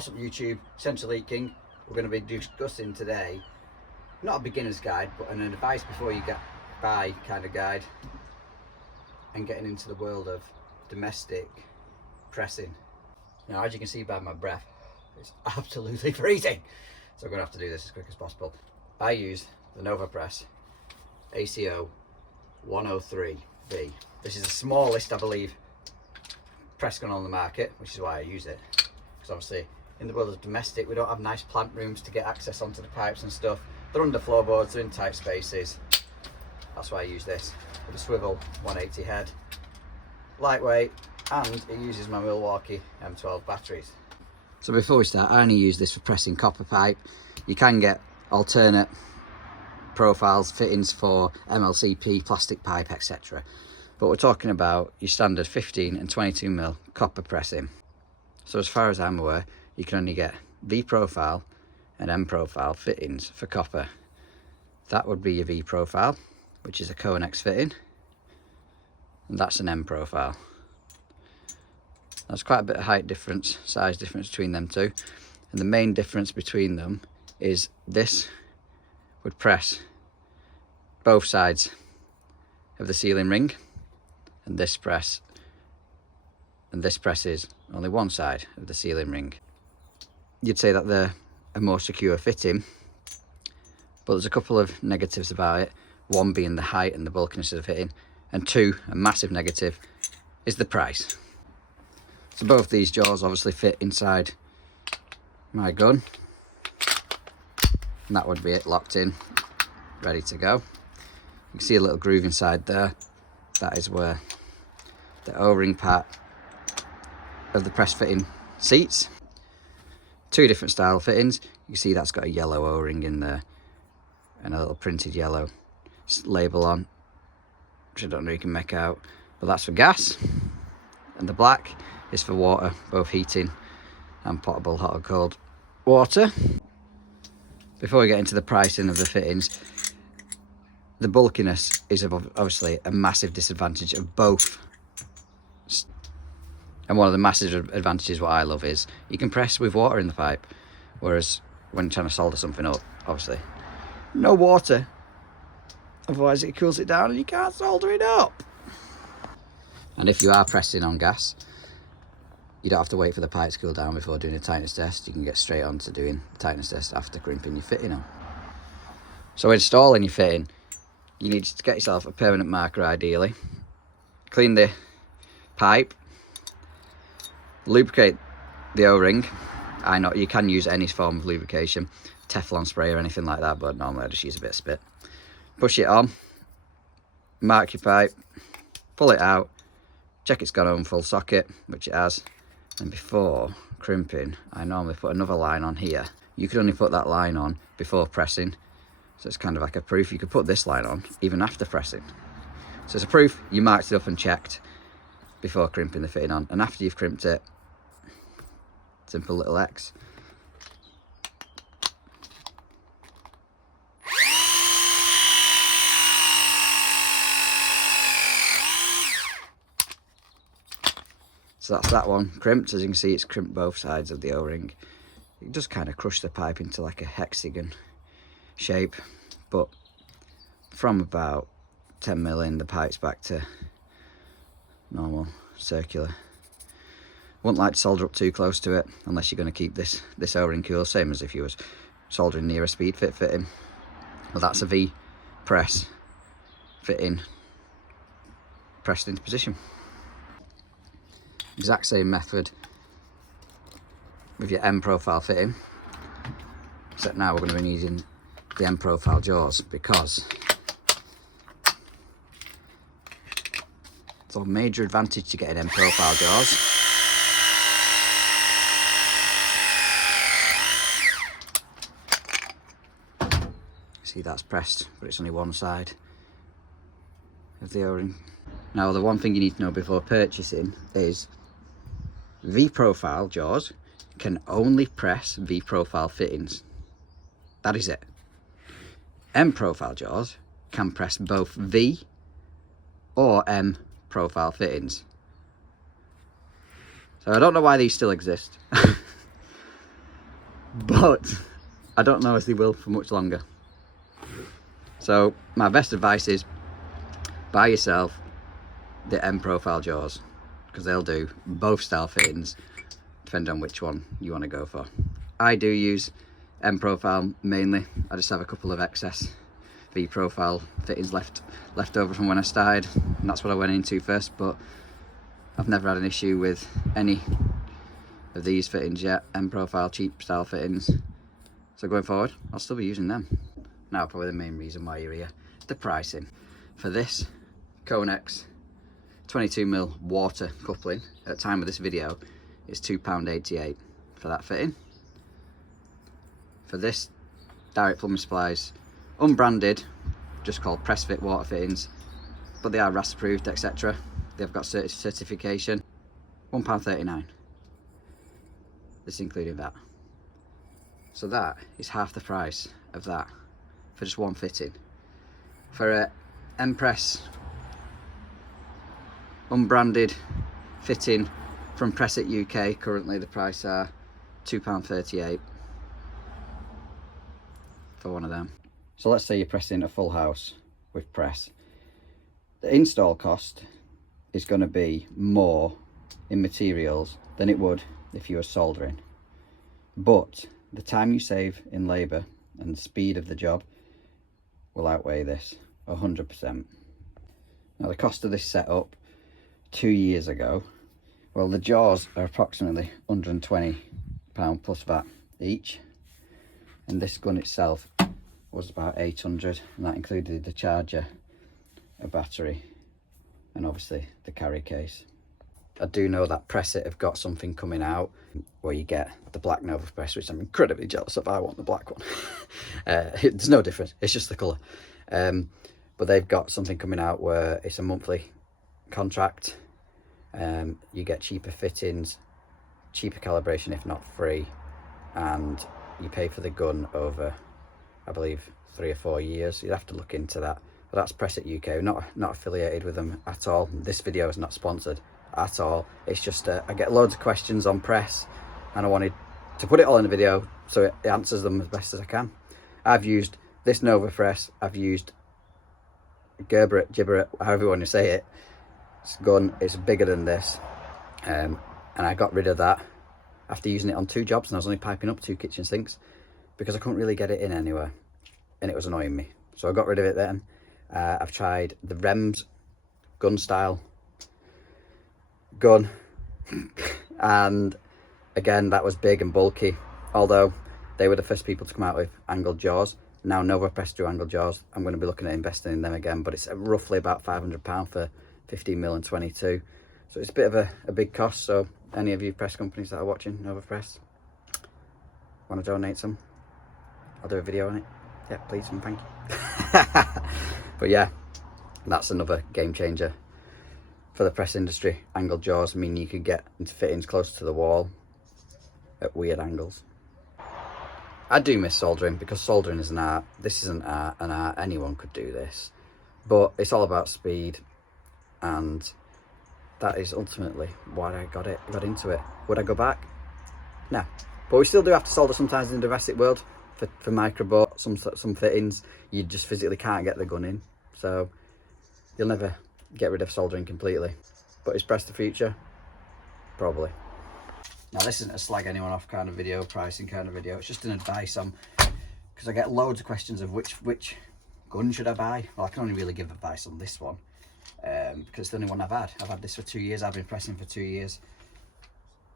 What's up YouTube, Central Heat King. We're going to be discussing today, not a beginner's guide, but an advice before you get by kind of guide, and getting into the world of domestic pressing. Now, as you can see by my breath, it's absolutely freezing, so I'm going to have to do this as quick as possible. I use the Nova Press ACO 103V. This is the smallest, I believe, press gun on the market, which is why I use it. Because obviously, in the world of domestic, we don't have nice plant rooms to get access onto the pipes and stuff. They're under floorboards, they're in tight spaces. That's why I use this. With a swivel 180 head, lightweight, and it uses my Milwaukee M12 batteries. So before we start, I only use this for pressing copper pipe. You can get alternate profiles, fittings for MLCP, plastic pipe, etc. But we're talking about your standard 15 and 22mm copper pressing. So as far as I'm aware, you can only get V profile and M profile fittings for copper. That would be your V profile, which is a Conex fitting, and that's an M profile. There's quite a bit of height difference, size difference between them two, and the main difference between them is this would press both sides of the sealing ring, and this presses only one side of the sealing ring. You'd say that they're a more secure fitting, but there's a couple of negatives about it. One being the height and the bulkiness of the fitting, and two, a massive negative, is the price. So both these jaws obviously fit inside my gun, and that would be it, locked in, ready to go. You can see a little groove inside there. That is where the O-ring part of the press fitting seats. Two different style fittings. You can see that's got a yellow O-ring in there and a little printed yellow label on, which I don't know if you can make out, but that's for gas, and the black is for water, both heating and potable hot or cold water. Before we get into the pricing of the fittings, the bulkiness is obviously a massive disadvantage of both. And one of the massive advantages, what I love, is you can press with water in the pipe, whereas when you're trying to solder something up, obviously, no water, otherwise it cools it down and you can't solder it up. And if you are pressing on gas, you don't have to wait for the pipe to cool down before doing a tightness test. You can get straight on to doing the tightness test after crimping your fitting on. So installing your fitting, you need to get yourself a permanent marker ideally, clean the pipe, lubricate the O-ring. I know you can use any form of lubrication, Teflon spray or anything like that, but normally I just use a bit of spit. Push it on, mark your pipe, pull it out, check it's gone home full socket, which it has, and before crimping I normally put another line on here. You could only put that line on before pressing, so it's kind of like a proof. You could put this line on even after pressing, so it's a proof you marked it up and checked before crimping the fitting on, and after you've crimped it, simple little X. So that's that one crimped. As you can see, it's crimped both sides of the O-ring. It does kind of crush the pipe into like a hexagon shape, but from about 10mm in, the pipe's back to normal circular. Wouldn't like to solder up too close to it unless you're going to keep this O-ring cool, same as if you was soldering near a speed fit fitting. Well, that's a V press fitting pressed into position. Exact same method with your M profile fitting, except now we're going to be needing the M profile jaws, because it's a major advantage to getting M profile jaws. See, that's pressed, but it's only one side of the O-ring. Now, the one thing you need to know before purchasing is V profile jaws can only press V profile fittings. That is it. M profile jaws can press both V or M profile fittings. So I don't know why these still exist. but I don't know if they will for much longer. So my best advice is buy yourself the M profile jaws, because they'll do both style fittings depending on which one you want to go for. I do use M profile mainly. I just have a couple of excess V profile fittings left over from when I started, and that's what I went into first, but I've never had an issue with any of these fittings yet. M profile cheap style fittings, so going forward I'll still be using them. Now probably the main reason why you're here, the pricing. For this Conex 22mm water coupling, at the time of this video, it's £2.88 for that fitting. For this direct plumbing supplies, unbranded, just called press fit water fittings, but they are RAS approved, etc. They've got certification, £1.39. This is including that. So that is half the price of that for just one fitting. For a M-Press unbranded fitting from Press It UK, currently the price are £2.38 for one of them. So let's say you're pressing a full house with press. The install cost is going to be more in materials than it would if you were soldering, but the time you save in labour and the speed of the job will outweigh this 100%. Now the cost of this setup 2 years ago, well, the jaws are approximately £120 plus VAT each, and this gun itself was about 800, and that included the charger, a battery, and obviously the carry case. I do know that Press It have got something coming out where you get the black Nova Press, which I'm incredibly jealous of. I want the black one. There's no difference, it's just the colour. But they've got something coming out where it's a monthly contract. You get cheaper fittings, cheaper calibration if not free, and you pay for the gun over, I believe, 3 or 4 years. You'd have to look into that. But that's Press It UK, not affiliated with them at all. This video is not sponsored at all. It's just I get loads of questions on press, and I wanted to put it all in the video so it answers them as best as I can. I've used this Nova Press, I've used Gibberet, however you want to say it. This gun is bigger than this, and I got rid of that after using it on 2 jobs, and I was only piping up 2 kitchen sinks because I couldn't really get it in anywhere, and it was annoying me, so I got rid of it then. I've tried the Rems gun style gun and again that was big and bulky, although they were the first people to come out with angled jaws. Now Nova Press do angled jaws. I'm going to be looking at investing in them again, but it's roughly about £500 for 15mm and 22, so it's a bit of a big cost. So any of you press companies that are watching Nova Press want to donate some, I'll do a video on it. Yeah, please and thank you. But yeah, that's another game changer for the press industry. Angled jaws mean you could get into fittings closer to the wall at weird angles. I do miss soldering, because soldering is an art. This isn't an art, anyone could do this, but it's all about speed, and that is ultimately why I got into it. Would I go back? No, but we still do have to solder sometimes in the domestic world for micro bore. Some fittings you just physically can't get the gun in, so you'll never get rid of soldering completely. But is press the future? Probably. Now this isn't a slag anyone off kind of video, pricing kind of video, it's just an advice on, because I get loads of questions of which gun should I buy. Well, I can only really give advice on this one, because it's the only one I've had. I've had this for 2 years, I've been pressing for 2 years.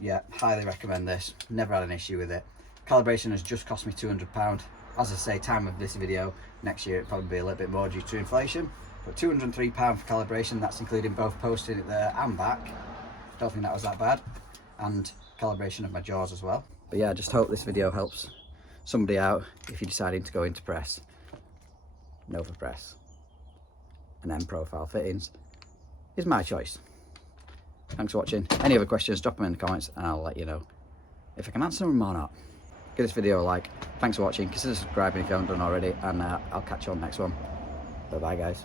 Yeah, highly recommend this, never had an issue with it. Calibration has just cost me £200. As I say, time of this video, next year it'll probably be a little bit more due to inflation, but £203 for calibration, that's including both posting it there and back. Don't think that was that bad. And calibration of my jaws as well. But yeah, I just hope this video helps somebody out if you're deciding to go into press. Nova Press and M profile fittings is my choice. Thanks for watching. Any other questions, drop them in the comments and I'll let you know if I can answer them or not. Give this video a like. Thanks for watching. Consider subscribing if you haven't done already, and I'll catch you on the next one. Bye bye guys.